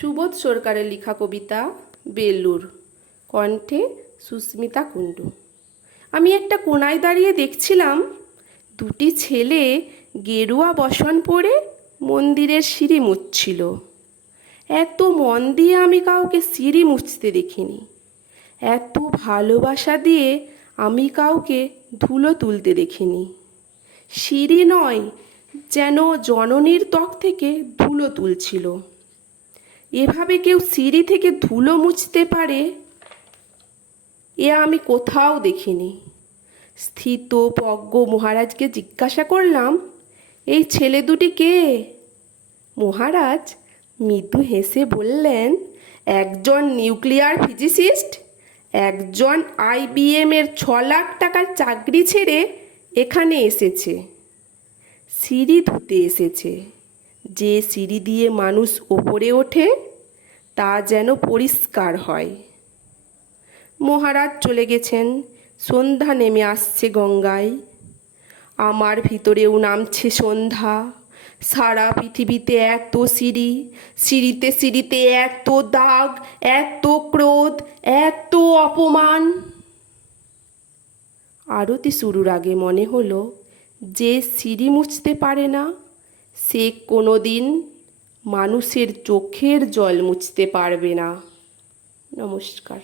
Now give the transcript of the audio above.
সুবোধ সরকারের লেখা কবিতা বেলুড়, কণ্ঠে সুস্মিতা কুণ্ডু। আমি একটা কোণায় দাঁড়িয়ে দেখছিলাম দুটি ছেলে গেরুয়া বসন পরে মন্দিরের সিঁড়ি মুছছিল। এত মন দিয়ে আমি কাউকে সিঁড়ি মুছতে দেখিনি। এত ভালোবাসা দিয়ে আমি কাউকে ধুলো তুলতে দেখিনি। সিঁড়ি নয়, যেন জননীর ত্বক থেকে ধুলো তুলছিল। এভাবে কেউ সিঁড়ি থেকে ধুলো মুছতে পারে এ আমি কোথাও দেখিনি। স্থিত প্রজ্ঞ মহারাজকে জিজ্ঞাসা করলাম, এই ছেলে দুটি কে? মহারাজ মৃদু হেসে বললেন, একজন নিউক্লিয়ার ফিজিসিস্ট, একজন IBM এর 6 লাখ টাকার চাকরি ছেড়ে এখানে এসেছে। সিঁড়ি ধুতে এসেছে। যে সিঁড়ি দিয়ে মানুষ ওপরে ওঠে তা যেন পরিষ্কার হয়। মহারাজ চলে গেছেন, সন্ধ্যা নেমে আসছে গঙ্গায়। আমার ভিতরেও নামছে সন্ধ্যা। সারা পৃথিবীতে এত সিঁড়ি, সিঁড়িতে সিঁড়িতে এত দাগ, এত ক্রোধ, এত অপমান। আরতি শুরুর আগে মনে হলো, যে সিঁড়ি মুছতে পারে না সে কোনোদিন মানুষের চোখের জল মুছতে পারবে না। নমস্কার।